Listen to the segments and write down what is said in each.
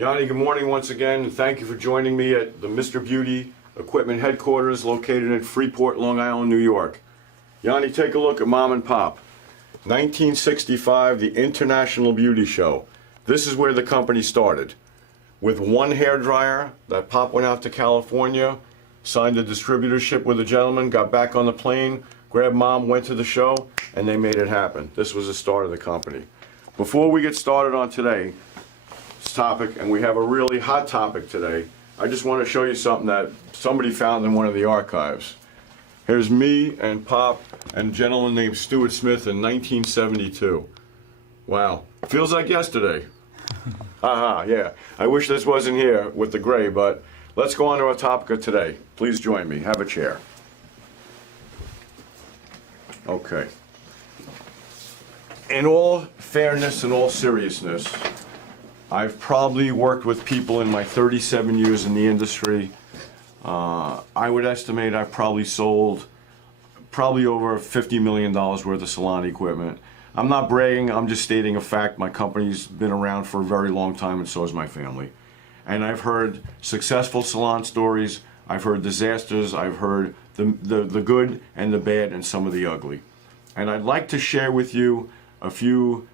Yanni, good morning once again, and thank you for joining me at the Mr. Beauty Equipment headquarters located in Freeport, Long Island, New York. Yanni, take a look at Mom and Pop. 1965, the International Beauty Show. This is where the company started. With one hair dryer that Pop went out to California, signed a distributorship with a gentleman, got back on the plane, grabbed Mom, went to the show, and they made it happen. This was the start of the company. Before we get started on today's topic, and we have a really hot topic today, I just want to show you something that somebody found in one of the archives. Here's me and Pop and a gentleman named Stuart Smith in 1972. Wow, feels like yesterday. Haha, yeah. I wish this wasn't here with the gray, but let's go on to our topic of today. Please join me. Have a chair. Okay. In all fairness and all seriousness, I've probably worked with people in my 37 years in the industry. I would estimate I've probably sold over $50 million worth of salon equipment. I'm not bragging, I'm just stating a fact. My company's been around for a very long time, and so has my family. And I've heard successful salon stories, I've heard disasters, I've heard the good and the bad and some of the ugly. And I'd like to share with you a few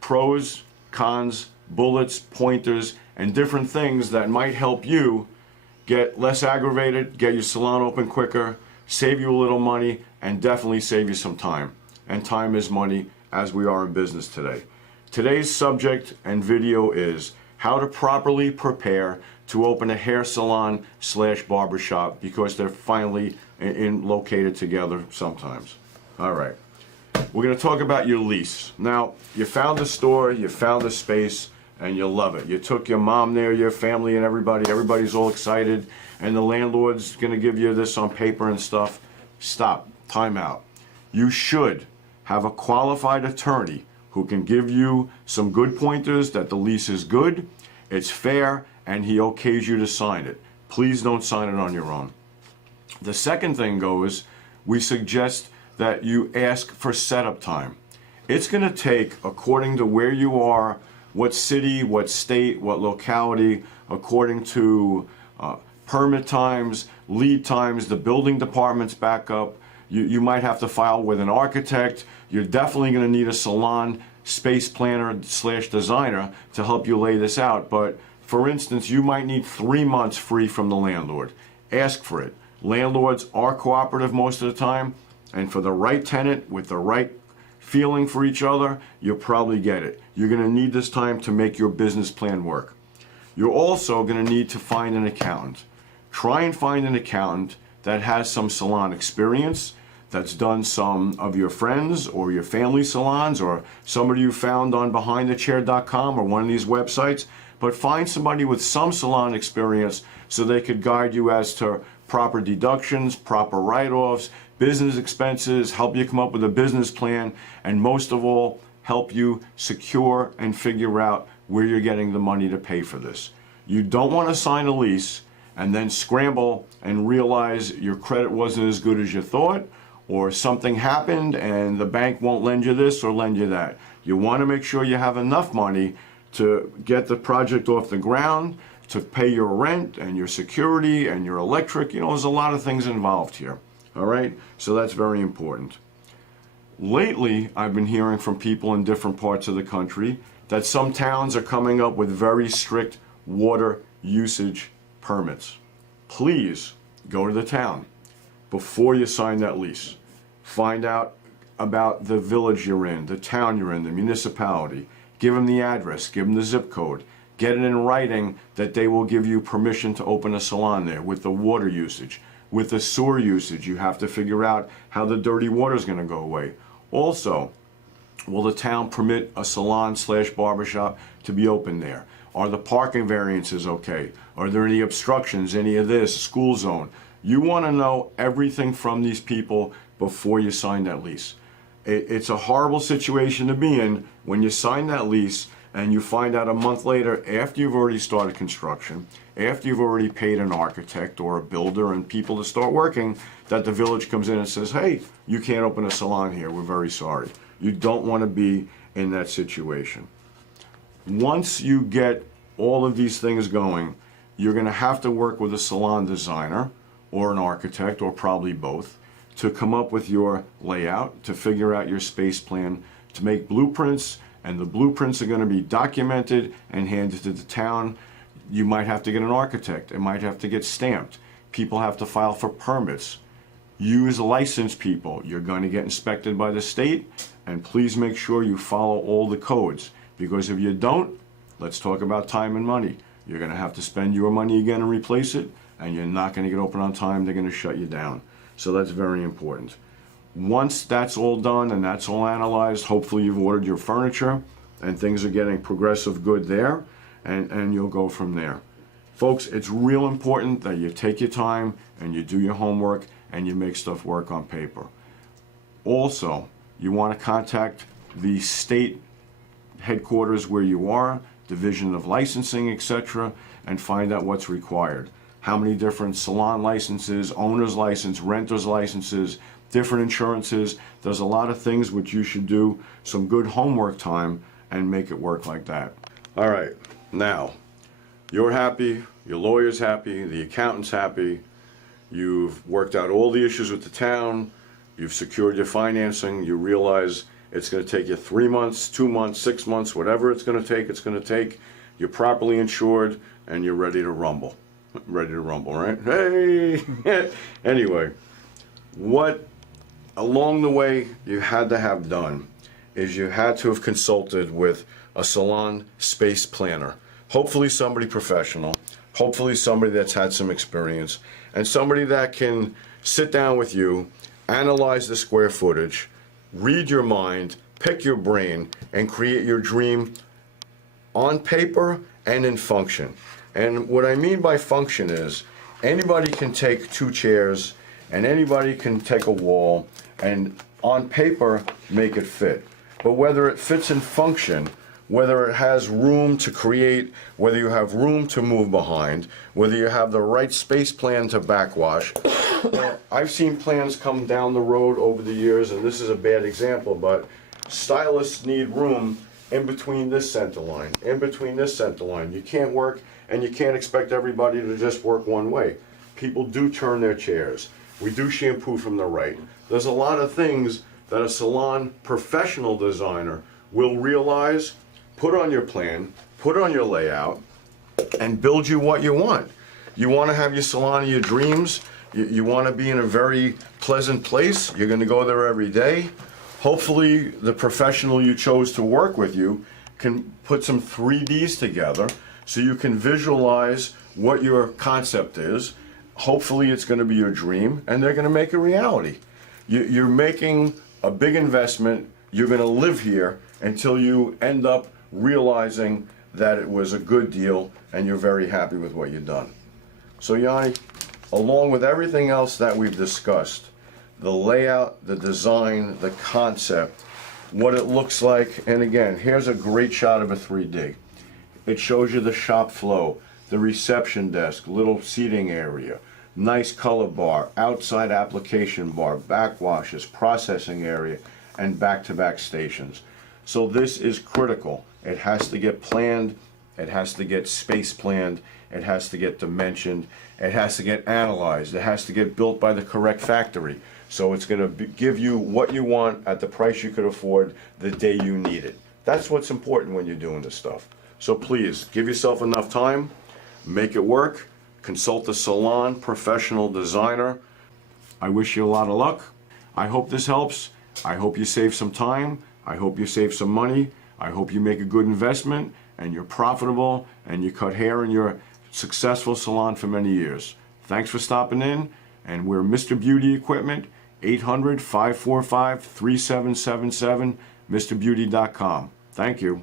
pros, cons, bullets, pointers, and different things that might help you get less aggravated, get your salon open quicker, save you a little money, and definitely save you some time. And time is money, as we are in business today. Today's subject and video is how to properly prepare to open a hair salon / barber shop, because they're finally located together sometimes. All right. We're going to talk about your lease. Now, you found a store, you found a space, and you love it. You took your mom there, your family, and everybody's all excited, and the landlord's going to give you this on paper and stuff. Stop. Time out. You should have a qualified attorney who can give you some good pointers that the lease is good, it's fair, and he okays you to sign it. Please don't sign it on your own. The second thing goes, we suggest that you ask for setup time. It's going to take, according to where you are, what city, what state, what locality, according to permit times, lead times, the building department's backup. You might have to file with an architect. You're definitely going to need a salon space planner / designer to help you lay this out. But for instance, you might need 3 months free from the landlord. Ask for it. Landlords are cooperative most of the time, and for the right tenant with the right feeling for each other, you'll probably get it. You're going to need this time to make your business plan work. You're also going to need to find an accountant. Try and find an accountant that has some salon experience, that's done some of your friends or your family salons, or somebody you found on BehindTheChair.com or one of these websites. But find somebody with some salon experience so they could guide you as to proper deductions, proper write-offs, business expenses, help you come up with a business plan, and most of all, help you secure and figure out where you're getting the money to pay for this. You don't want to sign a lease and then scramble and realize your credit wasn't as good as you thought, or something happened and the bank won't lend you this or lend you that. You want to make sure you have enough money to get the project off the ground, to pay your rent and your security and your electric. You know, there's a lot of things involved here. All right, so that's very important. Lately, I've been hearing from people in different parts of the country that some towns are coming up with very strict water usage permits. Please go to the town before you sign that lease. Find out about the village you're in, the town you're in, the municipality. Give them the address, give them the zip code. Get it in writing that they will give you permission to open a salon there with the water usage. With the sewer usage, you have to figure out how the dirty water is going to go away. Also, will the town permit a salon / barbershop to be open there? Are the parking variances okay? Are there any obstructions, any of this, school zone? You want to know everything from these people before you sign that lease. It's a horrible situation to be in when you sign that lease and you find out a month later, after you've already started construction, after you've already paid an architect or a builder and people to start working, that the village comes in and says, hey, you can't open a salon here, we're very sorry. You don't want to be in that situation. Once you get all of these things going, you're going to have to work with a salon designer or an architect, or probably both, to come up with your layout, to figure out your space plan, to make blueprints, and the blueprints are going to be documented and handed to the town. You might have to get an architect. It might have to get stamped. People have to file for permits. Use licensed people. You're going to get inspected by the state, and please make sure you follow all the codes, because if you don't, let's talk about time and money. You're going to have to spend your money again and replace it, and you're not going to get open on time. They're going to shut you down. So that's very important. Once that's all done and that's all analyzed, hopefully you've ordered your furniture and things are getting progressive good there, and you'll go from there. Folks, it's real important that you take your time and you do your homework and you make stuff work on paper. Also, you want to contact the state headquarters where you are, Division of Licensing, etc., and find out what's required. How many different salon licenses, owner's license, renter's licenses, different insurances. There's a lot of things which you should do some good homework time and make it work like that. All right, now, you're happy, your lawyer's happy, the accountant's happy, you've worked out all the issues with the town, you've secured your financing, you realize it's going to take you 3 months, 2 months, 6 months, whatever it's going to take. You're properly insured and you're ready to rumble. Ready to rumble, right? Hey! Anyway, what along the way you had to have done is you had to have consulted with a salon space planner. Hopefully somebody professional, hopefully somebody that's had some experience, and somebody that can sit down with you, analyze the square footage, read your mind, pick your brain, and create your dream on paper and in function. And what I mean by function is anybody can take 2 chairs and anybody can take a wall and on paper make it fit. But whether it fits in function, whether it has room to create, whether you have room to move behind, whether you have the right space plan to backwash. Now, I've seen plans come down the road over the years, and this is a bad example, but stylists need room in between this center line, in between this center line. You can't work, and you can't expect everybody to just work one way. People do turn their chairs. We do shampoo from the right. There's a lot of things that a salon professional designer will realize, put on your plan, put on your layout, and build you what you want. You want to have your salon of your dreams. You want to be in a very pleasant place. You're going to go there every day. Hopefully the professional you chose to work with you can put some 3Ds together so you can visualize what your concept is. Hopefully it's going to be your dream, and they're going to make it reality. You're making a big investment. You're going to live here until you end up realizing that it was a good deal and you're very happy with what you've done. So Yanni, along with everything else that we've discussed, the layout, the design, the concept, what it looks like, and again, here's a great shot of a 3D. It shows you the shop flow, the reception desk, little seating area, nice color bar, outside application bar, backwashes, processing area, and back-to-back stations. So this is critical. It has to get planned, it has to get space planned, it has to get dimensioned, it has to get analyzed, it has to get built by the correct factory. So it's going to give you what you want at the price you could afford the day you need it. That's what's important when you're doing this stuff. So please, give yourself enough time, make it work, consult a salon professional designer. I wish you a lot of luck. I hope this helps. I hope you save some time. I hope you save some money. I hope you make a good investment and you're profitable and you cut hair in your successful salon for many years. Thanks for stopping in, and we're Mr. Beauty Equipment, 800-545-3777, MrBeauty.com. Thank you.